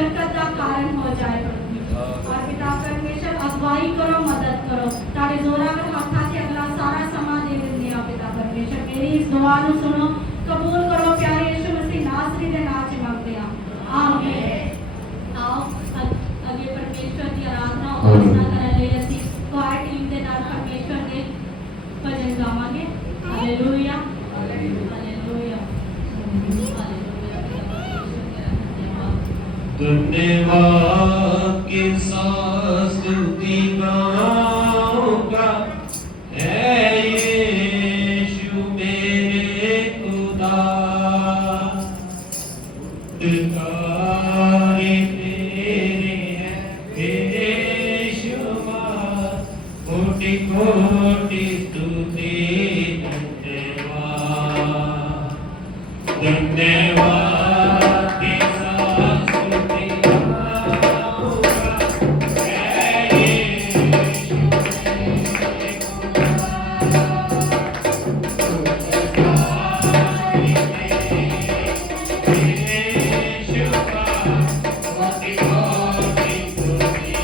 बरकत का कारण हो जाए प्रभु। और पिता परमेश्वर अगुवाई करो, मदद करो तारे जोरावर हाथा से अगला सारा समा दे देने पिता परमेश्वर मेरी इस दुआ नु सुनो, कबूल करो प्यारे यीशु मसीह नासरी दे नाम च मंगते हैं, आमीन। आओ अगे परमेश्वर की आराधना और उपासना करने लिए ਅਸੀਂ क्वायर टीम ਦੇ ਨਾਲ परमेश्वर ਦੇ भजन गावांगे। हालेलुया हालेलुया धन्यवाद के साथ स्तुति गाऊंगा है यीशु मेरे खुदा। उद्धारी तेरे हैं हे यीशु कोटि कोटि स्तुति धन्यवाद धन्यवाद के साथ स्तुति गाऊंगा है यीशु मेरे खुदा। उद्धारी तेरे यीशु कोटि कोटि स्तुति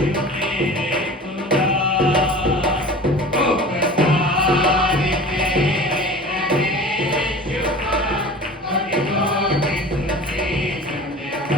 शिव तेरे गुणगान उपकारी तेरे गणेश का कोटि कोटि स्तुति धन्यवाद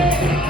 Amen.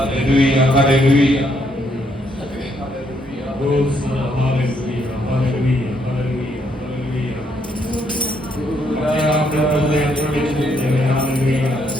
Hallelujah, hallelujah. Hosanna, hallelujah, hallelujah, hallelujah, hallelujah. Hallelujah.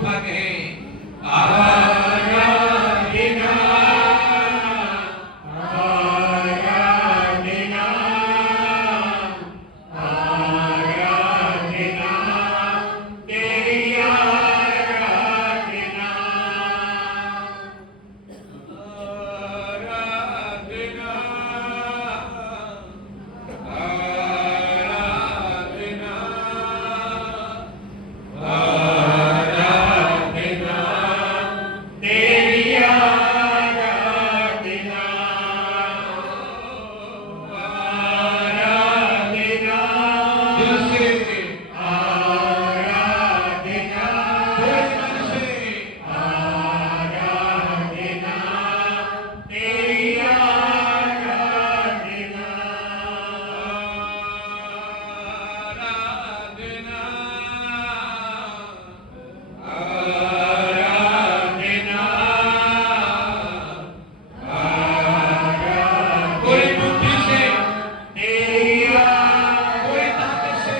उठा कहें आराधना आराधना आराधना तेरी आराधना आराधना आराधना आराधना तेरी आराधना आराधना दिल से आराधना पूरे मन से आराधना तेरी आराधना आराधना आराधना पूरी बुद्धि से तेरी पूरी ताकत से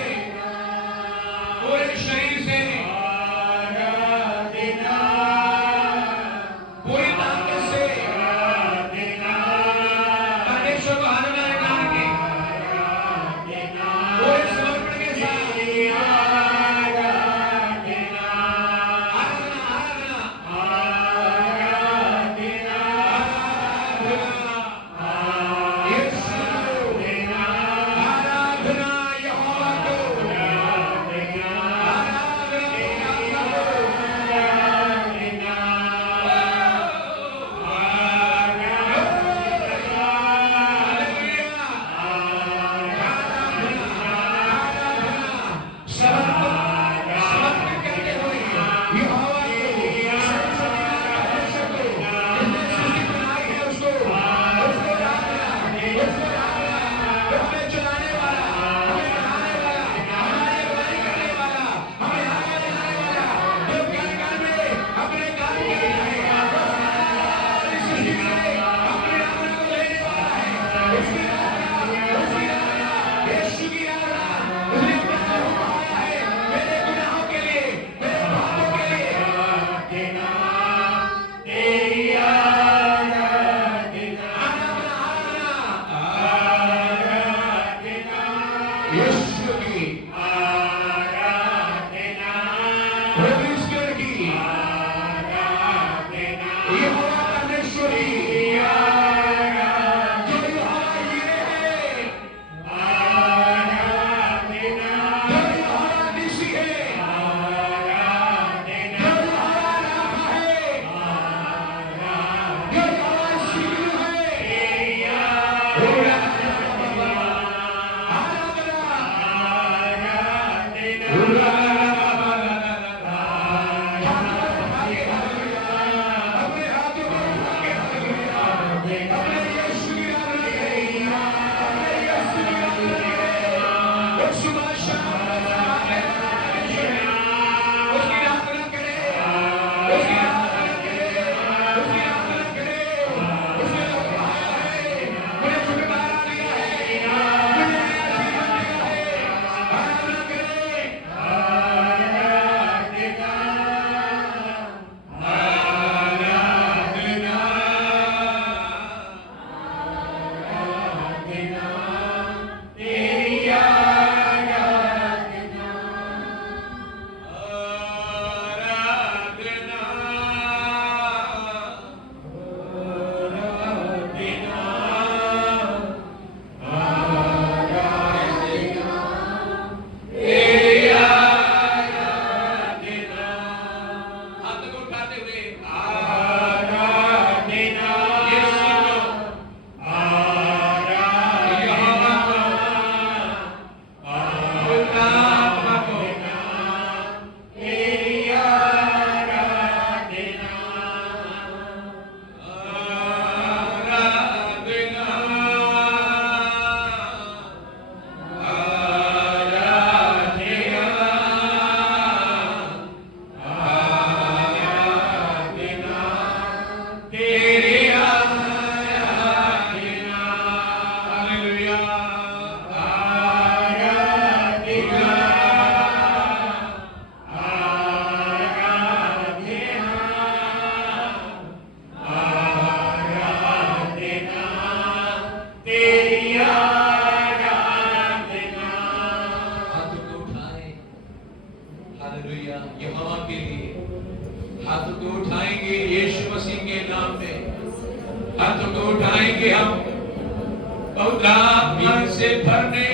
पवित्र आत्मा से भरने,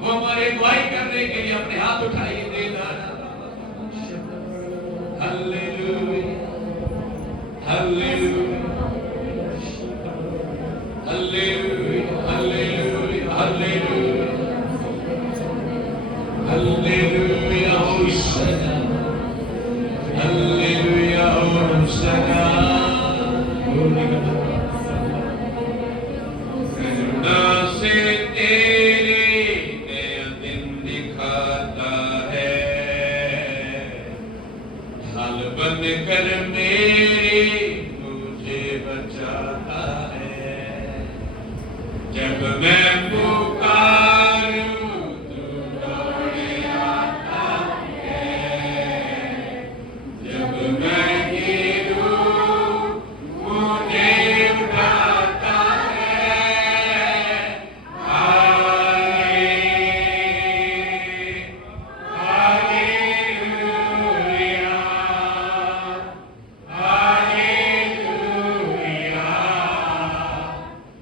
वो हमारे अगुवाई करने के लिए अपने हाथ उठाइए देना। Hallelujah, hallelujah, hallelujah, hallelujah, hallelujah, hallelujah, hosanna, hallelujah, hosanna. करुणा से तेरे नया दिन दिखाता है, ढाल बन कर मेरे मुझे बचाता है। जब मैं पुकारूं तू दौड़े आता है, जब मैं गिरूं मुझे उठाता है। हालेलुया, हालेलुया,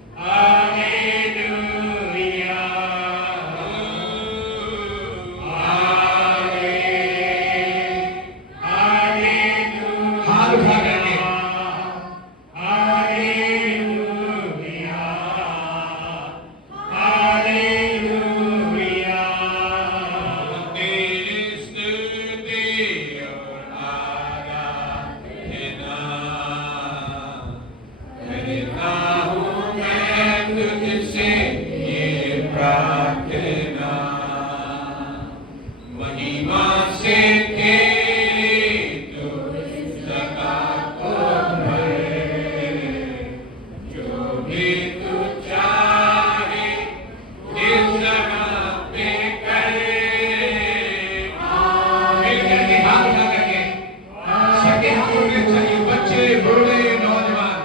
हालेलुया, हाथ उठा करके हालेलुया, हालेलुया। तेरी स्तुति और आराधना करता हूँ मैं तुझसे ये प्रार्थना, महिमा से तेरी तू जगह को भरे, जो भी तू चाहे इस जगह पे करे। मिल करके हाथ उठा करके सबके हाथ उठने चाहिए, बच्चे बूढ़े नौजवान।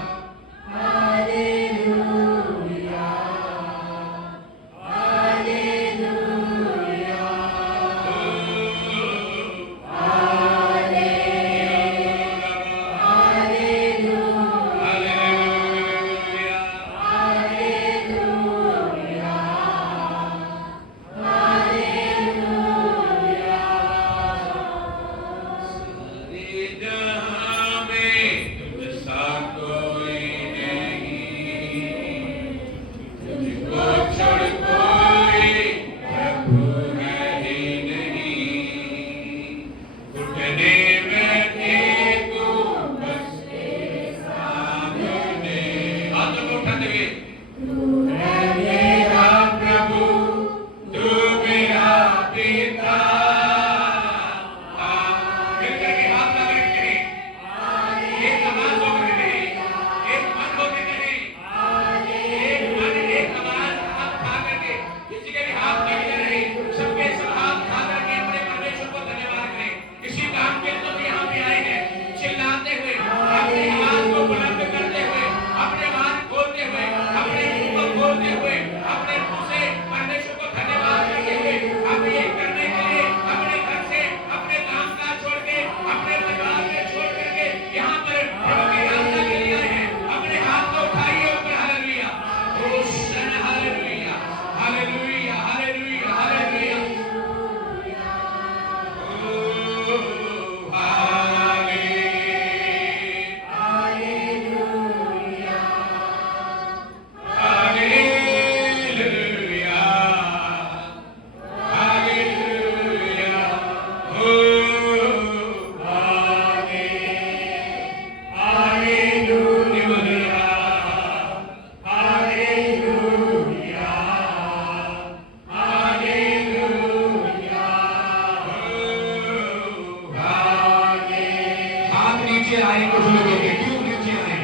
नीचे आए कुछ लोगों के, क्यों नीचे आए?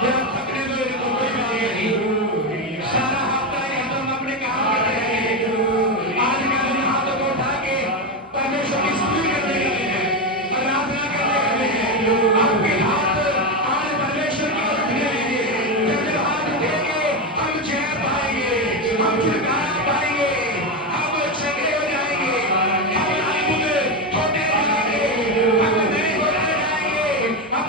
जब थकने दो इनको, कोई बात नहीं। सारा हफ्ता ये हम अपने काम करते रहेंगे। आज मैं अपने हाथों को उठा के परमेश्वर की स्तुति करने लगे हैं, आराधना करने लगे हैं। आपके हाथ आज परमेश्वर की ओर उठेंगे। जब हाथ उठेंगे हम जय पाएंगे, हम छुटकारा पाएंगे, हम चंगे हो जाएंगे, हम अद्भुत होते जाएंगे, हम नए होते जाएंगे, हम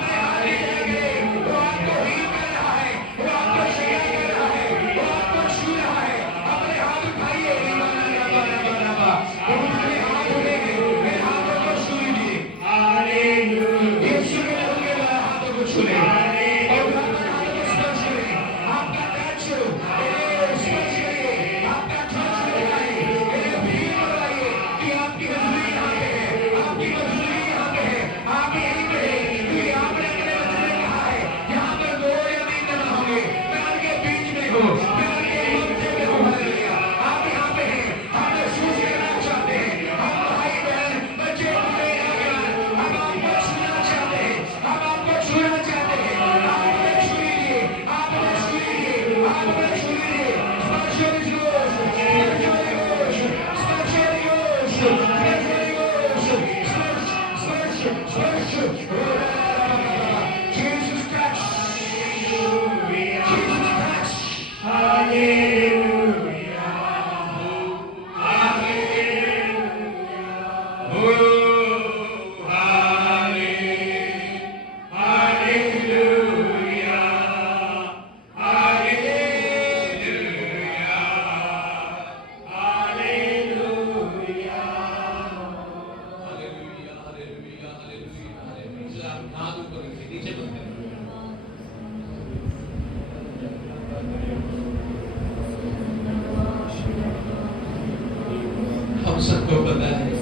हम सबको पता है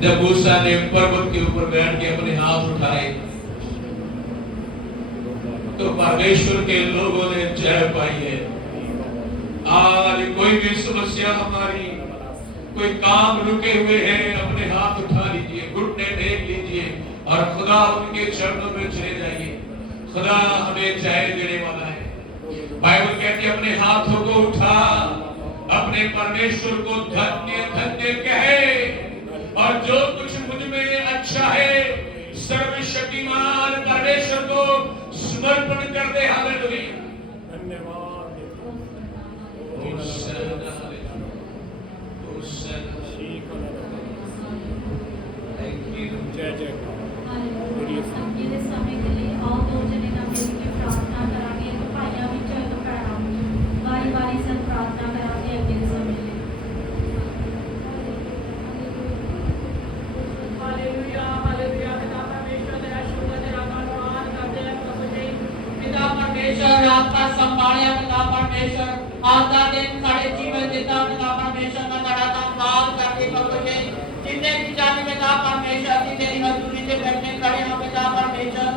जब मूसा ने पर्वत के ऊपर बैठ के अपने हाथ उठाए तो परमेश्वर के लोगों ने जय पाई है। आज कोई भी समस्या हमारी, कोई काम रुके हुए हैं, अपने हाथ उठा लीजिए, घुटने टेक लीजिए और खुदा उनके चरणों में चले जाइए। खुदा हमें जय देने वाला है। बाइबल कहती है अपने हाथों को उठा, अपने परमेश्वर को धन्य धन्य कहे और जो कुछ मुझ में अच्छा है सर्वशक्तिमान परमेश्वर को समर्पण कर दे। हालेलुया, धन्यवाद। जय जय संगीत समय के लिए और दो जने ना मिलकर प्रार्थना करांगे तो भाइयों भी चल पड़ा बारी बारी से प्रार्थना करांगे अगले समय के लिए। Hallelujah hallelujah. पिता परमेश्वर तेरा शुक्र तेरा धन्यवाद करते हैं प्रभु जी। पिता परमेश्वर आपका संभालिया पिता परमेश्वर आपका दिन साढ़े जीवन देता पिता परमेश्वर का बड़ा धन्यवाद करते प्रभु जी। जितने भी जाने पिता परमेश्वर की तेरी हजूरी से बैठने खड़े हो पिता परमेश्वर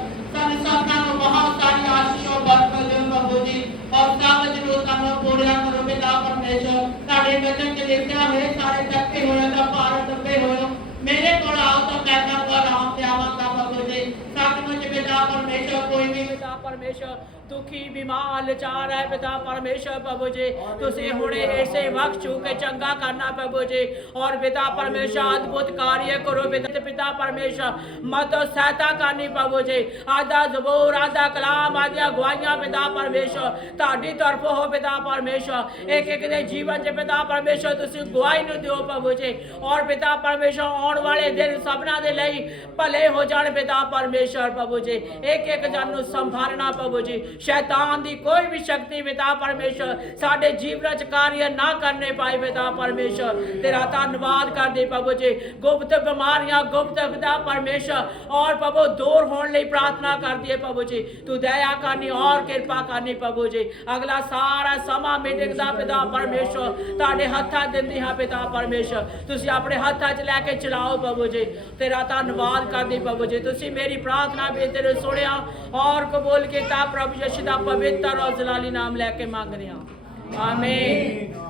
सबका को बहुत सारी आशीषों बरकत दो प्रभु जी और सब जरूरतां को पूरा करो पिता परमेश्वर। साढ़े वचन के लिखा हुए सारे तत्ते होए तो भारत दबे होए मेरे को आओ तो मैं तो आराम से आवांगा प्रभु जी। सचमुच पिता परमेश्वर कोई भी पिता परमेश्वर दुखी बीमार लाचार है पिता परमेश्वर प्रभु जी तुसी हुणे ऐसे वक्त छू के चंगा करना प्रभु जी और पिता परमेश्वर अद्भुत कार्य करो पिता परमेश्वर मत सहायता करनी प्रभु जी। आधा जबूर आधा कलाम आधा गवाइयां पिता परमेश्वर ताड़ी तरफ हो पिता परमेश्वर एक एक दे जीवन च पिता परमेश्वर तुसी गवाही नु दियो प्रभु जी और पिता परमेश्वर आने वाले दिन सबना दे लई भले हो जाण पिता परमेश्वर प्रभु जी। एक एक जन नु संभालना प्रभु जी। शैतान दी कोई भी शक्ति पिता परमेश्वर साडे जीवन च कार्य ना करने पाए पिता परमेश्वर। तेरा धन्यवाद कर दे प्रभु जी। गुप्त बीमारियां गुप्त पिता परमेश्वर और प्रभु दूर होने लई प्रार्थना कर दिए प्रभु जी। तू दया करनी और कृपा करनी प्रभु जी। अगला सारा समा मीटिंग दा पिता परमेश्वर ताडे हत्थां दिंदी हां पिता परमेश्वर तुसी अपने हत्थां च लैके चलाओ प्रभु जी। तेरा धन्यवाद कर दे प्रभु जी। तुसी मेरी प्रार्थना भी तेरे सुनिया और कबूल किया प्रभु यीशु दा पवित्र और जलाली नाम लेके मांग रहे हैं आमीन।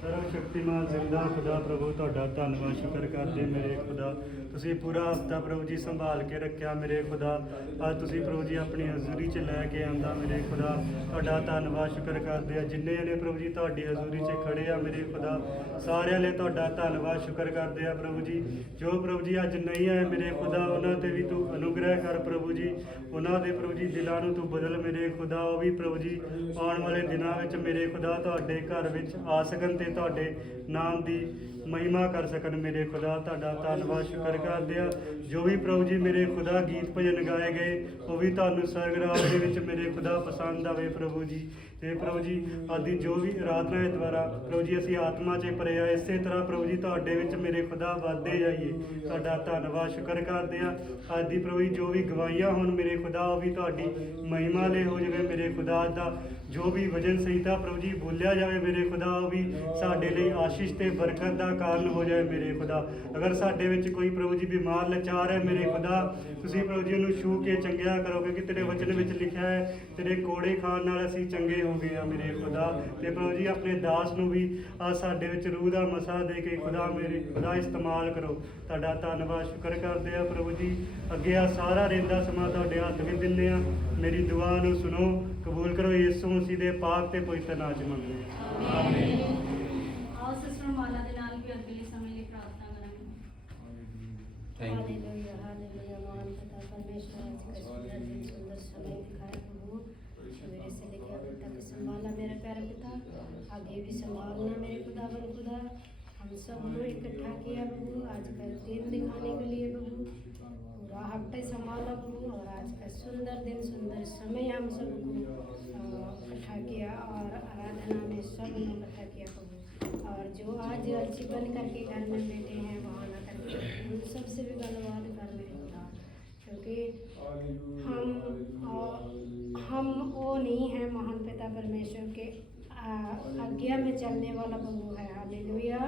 सर्वशक्तिमान जिंदा खुदा प्रभु तुहाडा धन्नवाद शुक्र करदे मेरे खुदा तुसीं पूरा हफ्ता प्रभु जी संभाल के रखिया मेरे खुदा। अज तुसीं प्रभु जी अपनी हजूरी च लैके आंदा मेरे खुदा तुहाडा धन्नवाद शुक्र करदे जिन्ने जने प्रभु जी तुहाडी हजूरी च खड़े आ मेरे खुदा सारिਆਂ ਲਈ तुहाडा धन्नवाद शुक्र करदे आ प्रभु जी। जो प्रभु जी अज नहीं आए मेरे खुदा उन्हां ते भी तू अनुग्रह कर प्रभु जी। उन्हां दे प्रभु जी दिलां नूं तू बदल मेरे खुदा ਉਹ ਵੀ प्रभु जी आउण वाले दिनां विच मेरे खुदा तुहाडे घर विच आ सकन ते तुहाडे नाम दी महिमा कर सकन मेरे खुदा। तुहाडा धन्नवाद शुक्र करदे आ जो भी प्रभु जी मेरे खुदा गीत भजन गाए गए वो भी तुहानूं सरगराज दे विच मेरे खुदा पसंद आवे प्रभु जी। ते प्रभु जी आदि जो भी आराधना है द्वारा प्रभु जी असीं आत्मा च भरे आ इसे तरह प्रभु जी तुहाडे विच मेरे खुदा वाधे जाइए। तुहाडा धन्नवाद शुक्र करदे आ अज दी प्रभु जी जो भी गवाहियां होण मेरे खुदा वो भी तुहाडी महिमा ले हो जावे मेरे खुदा। दा जो भी वचन संहिता प्रभु जी बोलिया जाए मेरे खुदा वो भी साडे लई आशीष ते बरकत दा कारण हो जाए मेरे खुदा। अगर साडे विच कोई प्रभु जी बीमार लाचार है मेरे खुदा तुसीं प्रभु जी उहनूं छू के चंगिया करो क्योंकि तेरे वचन विच लिखिया है तेरे कोड़े खाण नाल असीं चंगे ਹੋ ਗਏ ਆ ਮੇਰੇ ਖੁਦਾ। ਤੇ ਪ੍ਰਭੂ ਜੀ ਆਪਣੇ ਦਾਸ ਨੂੰ ਵੀ ਆ ਸਾਡੇ ਵਿੱਚ ਰੂਹ ਦਾ ਮਸਾ ਦੇ ਕੇ ਖੁਦਾ ਮੇਰੇ ਖੁਦਾ ਇਸਤੇਮਾਲ ਕਰੋ। ਤੁਹਾਡਾ ਧੰਨਵਾਦ ਸ਼ੁਕਰ ਕਰਦੇ ਆ ਪ੍ਰਭੂ ਜੀ। ਅੱਗੇ ਆ ਸਾਰਾ ਰਹਿੰਦਾ ਸਮਾਂ ਤੁਹਾਡੇ ਹੱਥ ਵਿੱਚ ਦਿੰਦੇ ਆ। ਮੇਰੀ ਦੁਆ ਨੂੰ ਸੁਣੋ, ਕਬੂਲ ਕਰੋ। ਯਿਸੂ ਮਸੀਹ ਦੇ ਪਾਕ ਤੇ ਪਵਿੱਤਰ ਨਾਮ ਚ ਮੰਗਦੇ ਆ, ਆਮੀਨ। आओ सिस्टर माला के नाल भी अगले समय लिए प्रार्थना करेंगे। Hallelujah hallelujah. महान पिता परमेश्वर आज का सुंदर दिन सुंदर समय दिखाया प्रभु। सवेरे से लेकर अभी तक संभाला मेरे प्यारे पिता, आगे भी संभालना मेरे खुदावन खुदा। हम सब को इकट्ठा किया प्रभु आज का दिन दिखाने के लिए प्रभु। पूरा हफ्ते संभाला प्रभु और आज का सुंदर दिन सुंदर समय हम सबको इकट्ठा किया और आराधना में सब इकट्ठा किया प्रभु। और जो आज अर्जी बन करके घर में बैठे हैं वहाँ ना करके उन सबसे भी धन्यवाद कर रहे खुदा, क्योंकि हम वो नहीं हैं महान पिता परमेश्वर के आज्ञा में चलने वाला प्रभु है। हालेलुया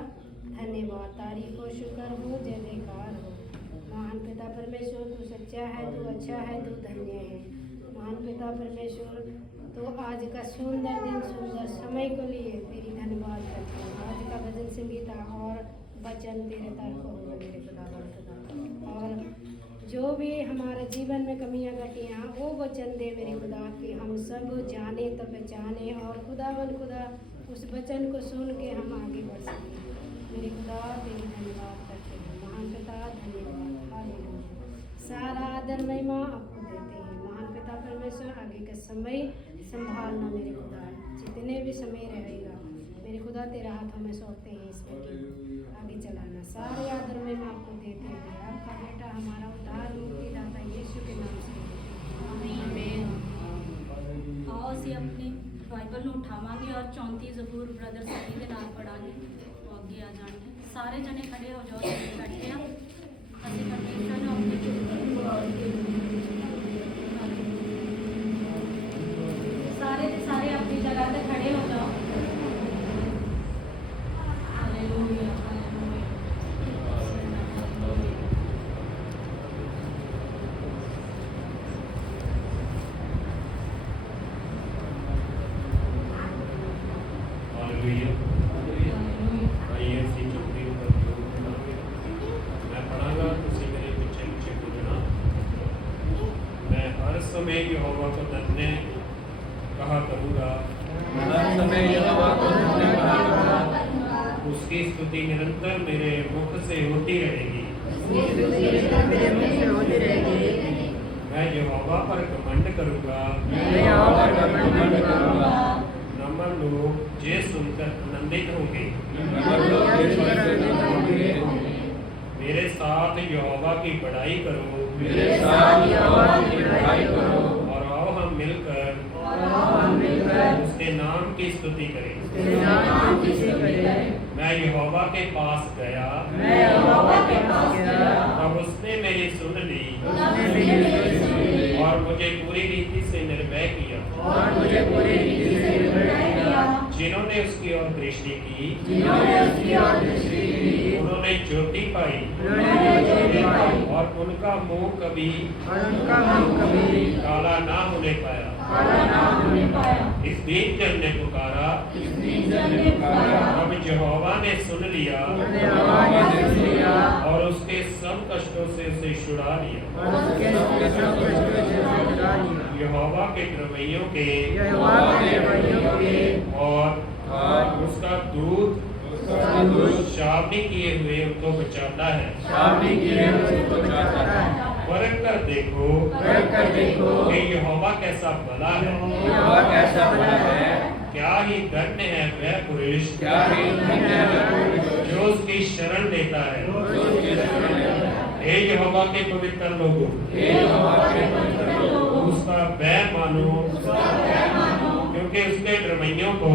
धन्यवाद, तारीफ और शुक्र हो, जय जयकार हो। महान पिता परमेश्वर तू सच्चा है, तू अच्छा है, तू धन्य है। महान पिता परमेश्वर तो आज का सुंदर दिन सुंदर समय को लिए तेरी धन्यवाद करते हैं। आज का भजन संगीता और वचन तेरे तरफ होगा मेरे खुदा। और जो भी हमारे जीवन में कमियां घटियाँ वो वचन दे मेरे खुदा कि हम सब जाने तो पहचाने और खुदावन खुदा उस वचन को सुन के हम आगे बढ़ सकें। मेरे खुदा तेरी धन्यवाद करते हैं। महान पिता धन्यवाद, हालेलुया। सारा आदर महिमा आपको देते हैं महान पिता परमेश्वर। आगे का समय संभालना मेरे खुदा, जितने भी समय रहेगा मेरे खुदा तेरे हाथों में सौंपते हैं। इस मीटिंग को आगे चलाना सारे आदर में आपको देते हैं। आपका बेटा हमारा उद्धार मुक्तिदाता यीशु के नाम से आमीन। आओ ਅਸੀਂ अपनी बाइबल ਨੂੰ ਉਠਾਵਾਂਗੇ और 34 ਜ਼ਬੂਰ ब्रदर सभी ਦੇ ਨਾਲ ਪੜਾਂਗੇ। ਉਹ ਅੱਗੇ ਆ ਜਾਣਗੇ। ਸਾਰੇ ਜਣੇ ਖੜੇ ਹੋ ਜਾਓ, ਅਸੀਂ ਬੈਠੇ ਆ। ਅਸੀਂ ਪਰਮੇਸ਼ਰ ਨੂੰ सारे के सारे अपनी जगह पे खड़े हो जाओ। Hallelujah hallelujah. हालेलुया। आइए ਅਸੀਂ ਚੁੱਪੀ ਉੱਪਰ ਜੋਰ ਕਰਾਂਗੇ। मैं पढ़ांगा, ਤੁਸੀਂ मेरे पीछे पीछे बोलना। मैं हर समय यहोवा को धन्य कहा करूँगा, उसकी स्तुति निरंतर मेरे मुख से होती रहेगी। मैं यहोवा पर घमंड करूँगा। नम्र लोग ये सुनकर आनंदित होंगे। मेरे साथ यहोवा की बड़ाई करो। और आओ हम मिलकर उसके नाम की स्तुति करें। मैं यहोवा के पास गया, तब उसने मेरी सुन ली और मुझे पूरी रीति से निर्भय किया। जिन्होंने उसकी ओर दृष्टि की उन्होंने ज्योति पाई और उनका मुंह कभी काला ना होने पाया। इस दीन जन ने पुकारा, तब यहोवा ने सुन लिया और उसके सब कष्टों से उसे छुड़ा लिया। यहोवा के रवैयों के और उसका दूत शावनी किए हुए उनको बचाता है। परख कर देखो कि यहोवा कैसा भला है। क्या ही धन्य है वह पुरुष जो उसकी शरण लेता है। हे यहोवा के पवित्र लोगों, उसका बैर मानो, क्योंकि उसके डरमैयों को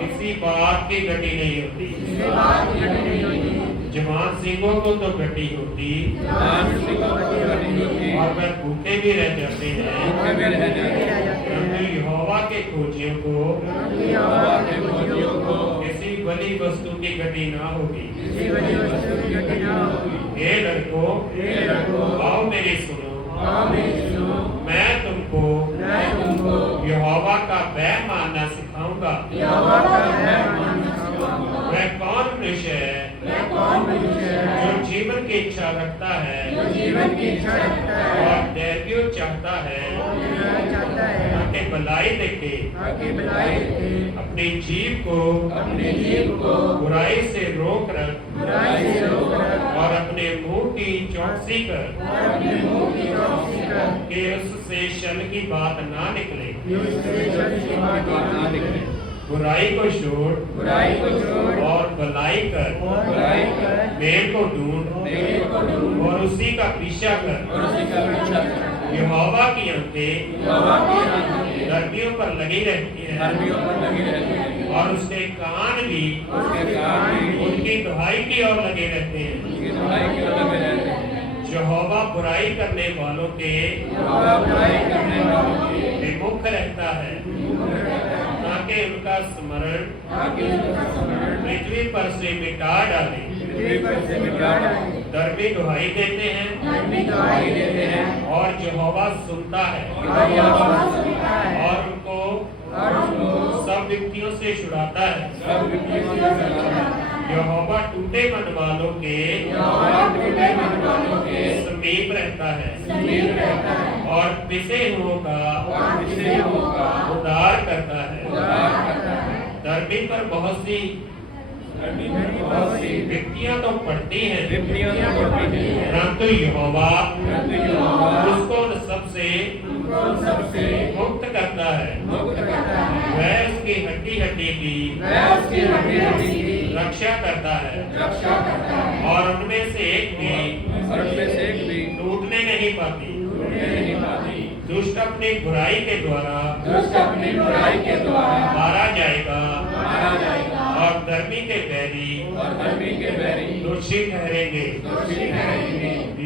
किसी बात की घटी नहीं होती। जवान सिंहों को तो घटी होती और वह भूखे भी रह जाते हैं, परंतु यहोवा के खोजियों को किसी बली वस्तु की घटी ना होगी। हे लड़कों, आओ मेरी सुनो, मैं तुमको यहोवा का भय मानना सिखाऊंगा। यहोवा का भय मानना सिखाऊंगा। वह कौन मनुष्य है जो जीवन की इच्छा रखता है और धैर्य चाहता है ताकि भलाई देखे, अपनी जीभ को बुराई से रोक रख और अपने मुंह की चौकसी कर कि उससे छल की बात ना निकले। बुराई को छोड़ और भलाई कर, मेल को ढूंढ और उसी का पीछा कर। यहोवा की आंखें धर्मियों पर लगी रहती है और उसके कान भी उनकी दुहाई की ओर लगे रहते हैं। यहोवा बुराई करने वालों के विमुख रहता है ताकि उनका स्मरण पृथ्वी पर से मिटा डाले। धर्मी दुहाई देते हैं और यहोवा सुनता है और उनको सब विपत्तियों से छुड़ाता है। यहोवा टूटे मन वालों के समीप रहता है और पिसे हुओं का उद्धार करता है। धर्मी पर बहुत सी विपत्तियां तो पड़ती हैं, परंतु यहोवा उसको सबसे मुक्त करता है। वह उसकी हड्डी हड्डी की रक्षा करता है और उनमें से एक भी टूटने नहीं पाती। दुष्ट अपनी बुराई के द्वारा मारा जाएगा और धर्मी के बैरी दोषी ठहरेंगे।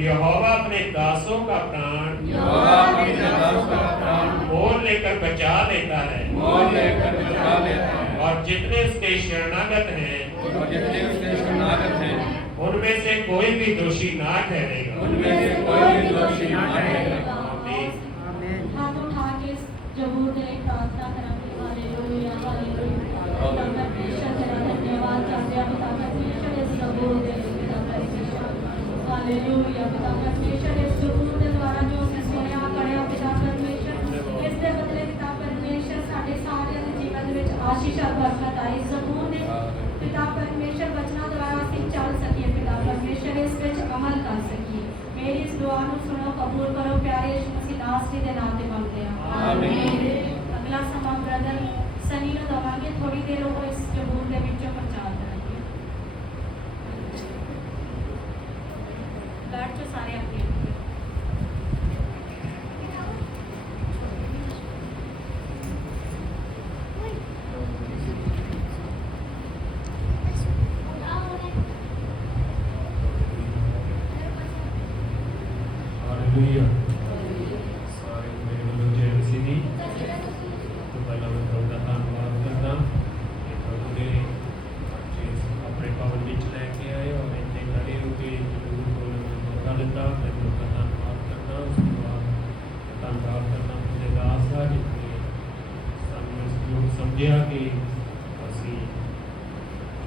यहोवा अपने दासों का प्राण मोल लेकर बचा लेता है और जितने उसके शरणागत हैं उनमें से कोई भी दोषी ना ठहरेगा। हाथ उठा के जबूर में एक प्रार्थना करेंगे। Hallelujah hallelujah. परमेश्वर तेरा धन्यवाद करते हैं पिता परमेश्वर इस जबूर में पिता परमेश्वर। हालेलुया पिता परमेश्वर इस जबूर के द्वारा जो ਅਸੀਂ ਸੁਣਿਆ ਪੜਿਆ ਪਿਤਾ परमेश्वर ਇਸ ਦੇ ਬਦਲੇ ਪਿਤਾ परमेश्वर ਸਾਡੇ ਸਾਰਿਆਂ ਦੇ ਜੀਵਨ ਦੇ ਵਿੱਚ ਆਸ਼ੀਸ਼ और बरकत आए। जबूर ने पिता परमेश्वर वचਨਾਂ द्वारा ਅਸੀਂ ਚੱਲ ਸਕੀਏ पिता परमेश्वर ਇਸ ਵਿੱਚ ਅਮਲ ਕਰ ਸਕੀਏ। मेरी इस दुआ ਨੂੰ सुनो कबूल करो प्यारे यीशु मसीह दास जी ਦੇ ਨਾਮ ਤੇ ਮੰਗਦੇ ਹਾਂ ਆਮੀਨ। ਅਗਲਾ ਸਮਾਂ ਬ੍ਰਦਰ ਸਨੀ ਨੂੰ ਦਵਾਂਗੇ, ਥੋੜੀ ਦੇਰ ਉਹ ਇਸ ਜਬੂਰ ਦੇ ਵਿੱਚੋਂ ਪ੍ਰਚਾਰ ਕਰਾਂਗੇ। ਬੈਠ ਜਾਓ ਸਾਰੇ ਅੱਗੇ। हालेलुया। सारे मेरे ਵੱਲੋਂ ਜੈ ਮਸੀਹ ਦੀ। तो पहला मैं ਤੁਹਾਡਾ ਧੰਨਵਾਦ करदा कि प्रभु ने अपने भवन ਵਿੱਚ ਲੈ ਕੇ ਆਏ और ਇੱਥੇ ਖੜੇ ਹੋ ਕੇ ਜ਼ਰੂਰ ਬੋਲਣ ਦਾ ਮੌਕਾ ਦਿੱਤਾ। मैं ਤੁਹਾਡਾ ਧੰਨਵਾਦ ਕਰਦਾ। ਉਸ ਤੋਂ ਬਾਅਦ ਧੰਨਵਾਦ ਕਰਦਾ ਆਪਣੇ ਦਾਸ ਦਾ ਜਿਸਨੇ ਸਾਨੂੰ ਇਸ ਨੂੰ ਸਮਝਿਆ ਕਿ ਅਸੀਂ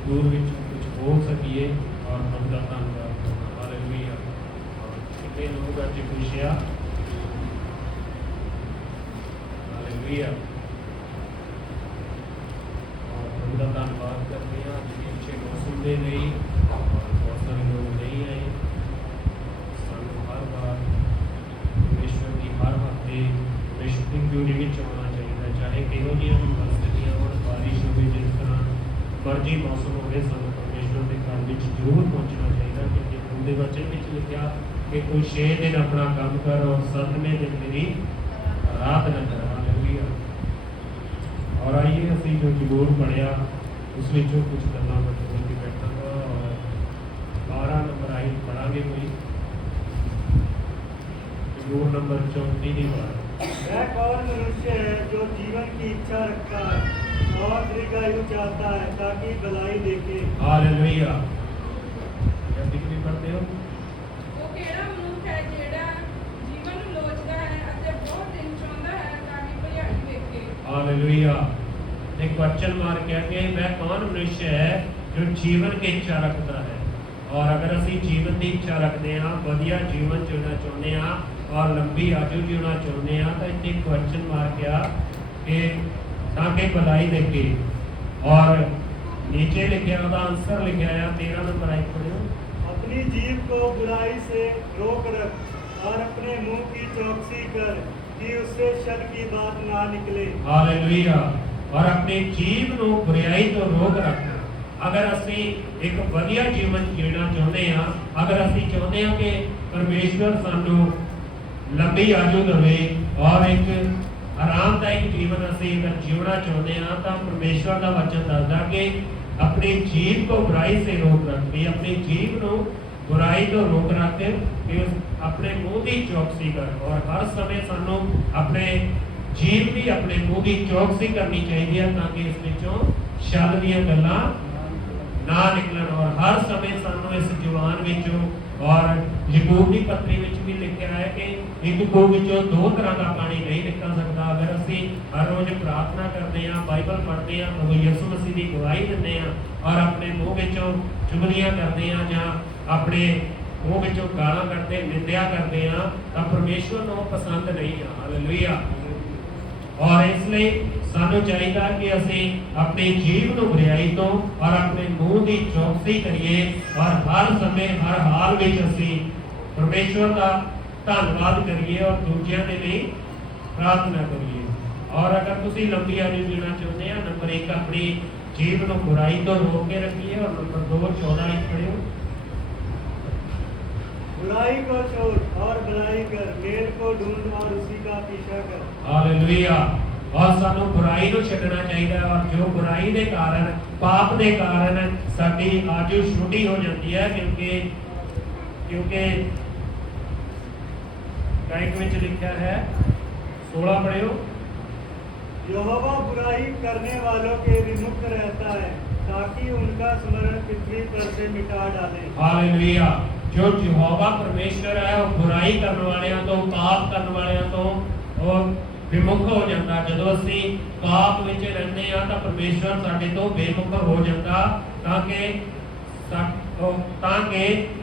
ਦੂਰ ਵਿੱਚ ਕੁਝ ਬੋਲ ਸਕੀਏ और प्रभु ਦਾ ਧੰਨਵਾਦ ਕਰਦਾ। हालेलुया। कितने लोग आज खुशियाँ हालेलुया और प्रभु का धन्यवाद करते हैं। आज के अच्छे मौसम दे नहीं और बहुत सारे लोग नहीं आए। सानू हर बार परमेश्वर की हर हफ्ते परमेश्वर की ड्यूटी में आना चाहिए, चाहे किहो जी हम परिस्थितियां और बारिश हो जिस तरह मर्जी मौसम हो सानू परमेश्वर के घर में जरूर पहुँचना चाहिए। क्योंकि उनके वचन में लिखा कि कोई 6 दिन अपना काम कर और 7वें दिन मेरी आराधना कर। हालेलुया। और आइए ਅਸੀਂ जो जबूर पढ़िया उस ਵਿੱਚੋਂ कुछ ਗੱਲਾਂ मैं बोल के बैठांगा और 12 नंबर आई पढ़ांगे कोई जबूर नंबर 34 की बात। वह कौन मनुष्य है जो जीवन की इच्छा रखता है और दीर्घायु चाहता है ताकि भलाई देखे। हालेलुया। क्या दिखनी पढ़ते हो? ਉਹ ਕਿਹੜਾ ਮਨੁੱਖ ਹੈ ਜਿਹੜਾ ਜੀਵਨ ਨੂੰ ਲੋਚਦਾ ਹੈ ਅਤੇ ਬਹੁਤ ਦਿਨ ਚਾਹੁੰਦਾ ਹੈ ਤਾਂ ਕਿ ਭਲਾਈ ਵੇਖੇ। हालेलुया। एक क्वेश्चन मार्क है कि वह कौन मनुष्य है जो जीवन की इच्छा रखता है। और अगर असी जीवन की इच्छा रखते हैं, वधिया जीवन जीना चाहते हैं और लंबी आयु जीना चाहते हैं, तो इतने क्वेश्चन मार्क आ कि ताकि भलाई देखे। और नीचे लिखा उसका आंसर लिखा है 13 नंबर आई पढ़ो। अपनी जीभ को बुराई से रोक रख और अपने मुंह की चौकसी कर कि उससे शर की बात ना निकले। हालेलुया। और अपनी जीभ ਨੂੰ बुराई तो रोक रख। अगर ਅਸੀਂ एक ਵਧੀਆ जीवन जीना चाहते हैं, अगर ਅਸੀਂ चाहते हैं कि परमेश्वर ਸਾਨੂੰ लंबी आयु देवे और एक आरामदायक जीवन ਅਸੀਂ अगर जीना चाहते हैं, तो परमेश्वर का वचन दसदा कि अपनी जीभ को बुराई से रोक रख। भी अपनी जीभ ਨੂੰ बुराई तो रोक रख कि अपने मुंह की चौकसी कर। और हर समय सानू अपने जीव भी अपने मुंह की चौकसी करनी चाहिए ताकि इस विचों शल दीयां गल्लां ना निकलन। और हर समय सानू इस जुबान विचों और याकूब की पत्री विच भी लिखा है कि एक खूह विचों दो तरह का पानी नहीं निकल सकता। अगर असी हर रोज प्रार्थना करते हैं, बाइबल पढ़ते हैं, प्रभु यीशु मसीह की गवाही दिंदे हैं और अपने मुंह विचों चुगलियां करते हैं जां अपने मुंह विचों गालां करते निंदया करते हैं, तो परमेश्वर को पसंद नहीं है। हालेलुया। और इसलिए सानू चाहिए कि असी अपनी जीव को बुराई तो और अपने मुंह की चौकसी करिए और हर समय हर हाल में असी परमेश्वर का धन्यवाद करिए और दूसरों के लिए प्रार्थना करिए। और अगर तुसी लंबी आयु जीना चाहते हैं, नंबर 1 अपनी जीव को बुराई तो रोक के रखिए। और नंबर 2 14 पढ़ियो। बुराई को छोड़ और भलाई कर, मेल को ढूंढ और उसी का पीछा कर। हालेलुया। और सानू बुराई को छड्डना चाहिए। और जो बुराई के कारण पाप के कारण साडी आयु छोटी हो जाती है, क्योंकि गायक में लिखा है 16 पढ़ियो। यहोवा बुराई करने वालों के विमुख रहता है ताकि उनका स्मरण पृथ्वी पर से मिटा डाले। हालेलुया। जो यहोवा परमेश्वर है वो बुराई करने वाले तो पाप करने वाले तो वो विमुख हो जाता। जो असी पाप विच रहते हैं तो परमेश्वर साडे तो बेमुख हो जाता ताकि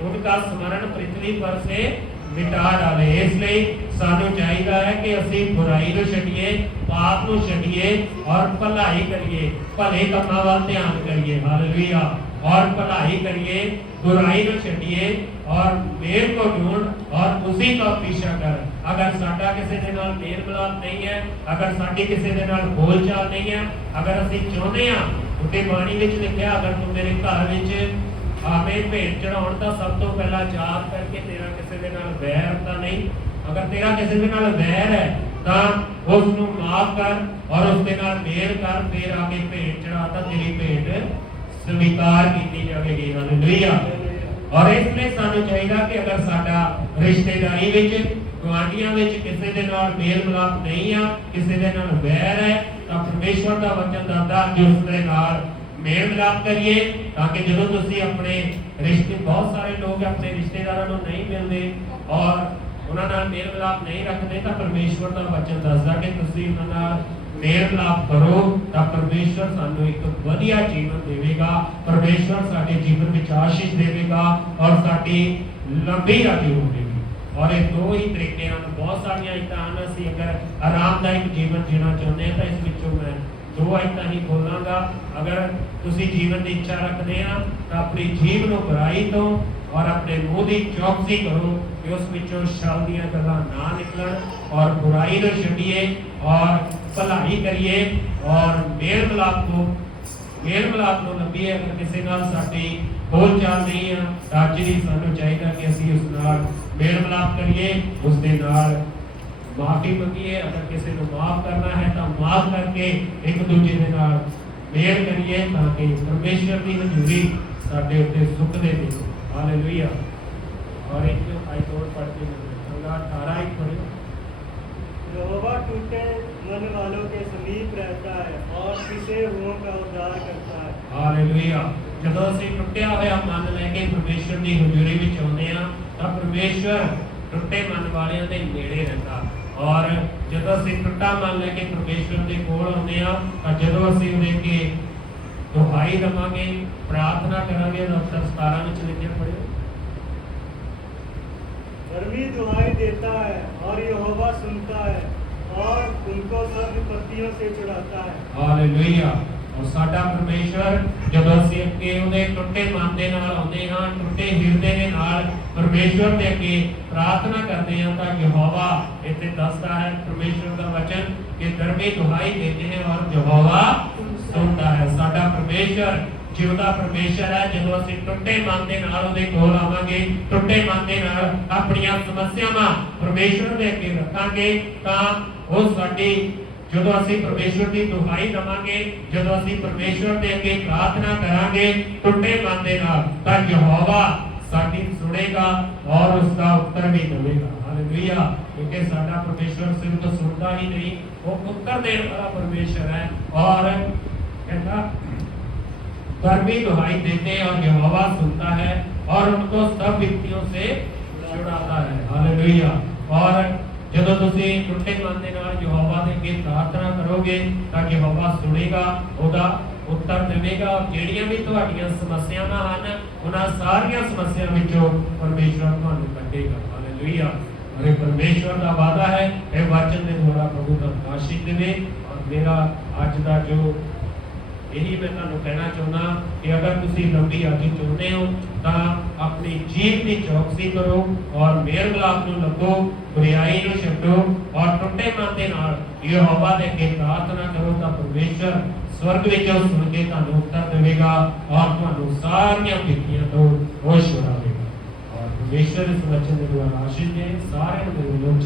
उनका स्मरण पृथ्वी पर से मिटा डाले। इसलिए सानू चाहिए है कि असी बुराई को छड्डिए, पाप को छड्डिए और भलाई करिए, भले कामां वाल ध्यान करिए। हालेलुया। और भलाई करिए, बुराई को छड्डिए और मेल को ढूंढ और उसी का पीछा कर। अगर साडा किसी दे नाल मेल मिलाप नहीं है, अगर साडी किसी दे नाल बोल चाल नहीं है, अगर असी चाहते हैं, उते बाणी विच लिखिया अगर तू मेरे घर विच आवे भेंट चढ़ाउण तां सब तो पहला याद करके तेरा किसी दे नाल वैर तां नहीं। अगर तेरा किसी दे नाल वैर है तां उस नूं माफ कर और उस दे नाल मेल कर, फिर आके भेंट चढ़ा तां तेरी भेंट स्वीकार की जाएगी। हालेलुया। और इसलिए सानू चाहिए कि अगर साडा रिश्तेदारी विच गवांढियां विच किसी दे नाल मेल मिलाप नहीं है, किसी दे नाल वैर है, तो परमेश्वर का वचन दसदा कि उस दे नाल मेल मिलाप करिए ताकि जदों तुसीं अपने रिश्ते बहुत सारे लोग अपने रिश्तेदारों को नहीं मिलते और उन्हां नाल मेल मिलाप नहीं रखते, तो परमेश्वर का वचन दसदा कि तुसीं उन्हां नाल मेल मिलाप करो तो परमेश्वर सानू एक वधिया जीवन देवेगा। परमेश्वर साडे जीवन विच आशीष देवेगा और साडी लंबी आयु होगी। और ये दो ही तरीके हैं, बहुत सारिया आयतां असीं अगर आरामदायक जीवन जीना चाहते हैं तो इस विचों मैं 2 आयतां ही बोलांगा। अगर तुसीं जीवन की इच्छा रखते हैं तो अपनी जीव को बुराई तो और अपने मुंह की चौकसी करो कि उस विचों शल दीयां गल्लां ना निकलन और बुराई को छड्डिए और भलाई करिए और मेल मिलाप को लंबी है। अगर किसी नाल साडी बोल चाल नहीं है तो अज भी सानू चाहिए कि असीं उस नाल मेल मिलाप करिए, उस दे नाल माफी मंगिए। अगर किसी को माफ करना है तो माफ करके एक दूजे के नाल मेल करिए ताकि परमेश्वर की हजूरी साडे उत्ते सुख दे। हालेलुया। और एक आयत और पढ़ के 18 ही पढ़ो। यहोवा टूटे मन वालों के समीप रहता है और पिसे हुओं का उद्धार करता है। हालेलुया। जब असीं टुटिया होया मन लेके परमेश्वर की हजूरी विच आउंदे हां तां परमेश्वर टुटे मन वालियां दे नेड़े रहंदा। और जब असीं टुटा मन लेके परमेश्वर के कोल ਤਾਂ ਜਦੋਂ ਅਸੀਂ ਉਹਦੇ ਅੱਗੇ ਦੁਹਾਈ ਦੇਵਾਂਗੇ, ਪ੍ਰਾਰਥਨਾ ਕਰਾਂਗੇ ਤਾਂ ਉੱਤਰ 17 ਵਿੱਚ ਲਿਖਿਆ ਪੜਿਓ। धर्मी दुहाई देता है और यहोवा सुनता है और उनको सब विपत्तियों से छुड़ाता है। ਹਾਲੇਲੂਇਆ। और साडा परमेश्वर ਜਦੋਂ ਅਸੀਂ ਅੱਗੇ ਉਹਦੇ ਟੁੱਟੇ ਮਨ ਦੇ ਨਾਲ ਆਉਂਦੇ ਹਾਂ, ਟੁੱਟੇ ਹਿਰਦੇ ਦੇ ਨਾਲ परमेश्वर ਦੇ ਅੱਗੇ प्रार्थना करते हैं ਤਾਂ यहोवा ਇੱਥੇ ਦੱਸਦਾ ਹੈ परमेश्वर ਦਾ वचन कि धर्मी दुहाई देते हैं और यहोवा सुनता है। साडा परमेश्वर ਜਿਉਂਦਾ ਪਰਮੇਸ਼ਰ ਹੈ। ਜਦੋਂ ਅਸੀਂ ਟੁੱਟੇ ਮਨ ਦੇ ਨਾਲ ਉਹਦੇ ਕੋਲ ਆਵਾਂਗੇ, ਟੁੱਟੇ ਮਨ ਦੇ ਨਾਲ ਆਪਣੀਆਂ ਸਮੱਸਿਆਵਾਂ ਪਰਮੇਸ਼ਰ ਦੇ ਅੱਗੇ ਰੱਖਾਂਗੇ ਤਾਂ ਉਹ ਸਾਡੀ, ਜਦੋਂ ਅਸੀਂ ਪਰਮੇਸ਼ਰ ਦੀ ਦੁਹਾਈ ਦੇਵਾਂਗੇ, ਜਦੋਂ ਅਸੀਂ ਪਰਮੇਸ਼ਰ ਦੇ ਅੱਗੇ ਪ੍ਰਾਰਥਨਾ ਕਰਾਂਗੇ ਟੁੱਟੇ ਮਨ ਦੇ ਨਾਲ ਤਾਂ ਯਹੋਵਾ ਸਾਡੀ ਸੁਣੇਗਾ ਔਰ ਉਸ ਦਾ ਉੱਤਰ ਵੀ ਦੇਵੇਗਾ। ਹਾਲੇਲੂਇਆ। ਕਿਉਂਕਿ ਸਾਡਾ ਪਰਮੇਸ਼ਰ ਸਿਰਫ ਸੁਣਦਾ ਹੀ ਨਹੀਂ, ਉਹ ਉੱਤਰ ਦੇਣ ਵਾਲਾ ਪਰਮੇਸ਼ਰ ਹੈ। ਔਰ ਕਹਿੰਦਾ धर्मी दुहाई देते हैं और यहोवा सुनता है और उनको सब विपत्तियों से छुड़ाता है। हालेलुया। और ਜਦੋਂ ਤੁਸੀਂ ਟੁੱਟੇ ਮਨ ਦੇ ਨਾਲ ਯਹੋਵਾ ਦੇ ਅੱਗੇ ਪ੍ਰਾਰਥਨਾ ਕਰੋਗੇ ਤਾਂ ਯਹੋਵਾ ਸੁਣੇਗਾ, ਉਹਦਾ ਉੱਤਰ ਦੇਵੇਗਾ। ਜਿਹੜੀਆਂ ਵੀ ਤੁਹਾਡੀਆਂ ਸਮੱਸਿਆਵਾਂ ਹਨ ਉਹਨਾਂ ਸਾਰੀਆਂ ਸਮੱਸਿਆਵਾਂ ਵਿੱਚੋਂ ਪਰਮੇਸ਼ਰ ਤੁਹਾਨੂੰ ਕੱਢੇਗਾ। ਹਾਲੇਲੂਇਆ। और परमेश्वर का वादा है, ਇਹ ਵਚਨ ਦੇ ਦੁਆਰਾ ਪ੍ਰਭੂ ਦਾ ਆਸ਼ੀਰਵਾਦ ਦੇਵੇ। और मेरा ਅੱਜ ਦਾ ਜੋ यही मैं तुहानू कहना चाहना कि अगर तुसी लंबी आयु चाहते हो तो अपनी जीव की चौकसी करो और मेल मिलाप नूं लगो, बुराई नूं छड्डो और टुटे मन दे नाल यहोवा दे अगे प्रार्थना करो तो परमेश्वर स्वर्ग विचों सुन के तुहानू उत्तर देवेगा और तुहानू सारियां विपत्तियां तो वो छुड़ावेगा। और परमेश्वर इस वचन के द्वारा आशीष दे। सारे मेरे लोग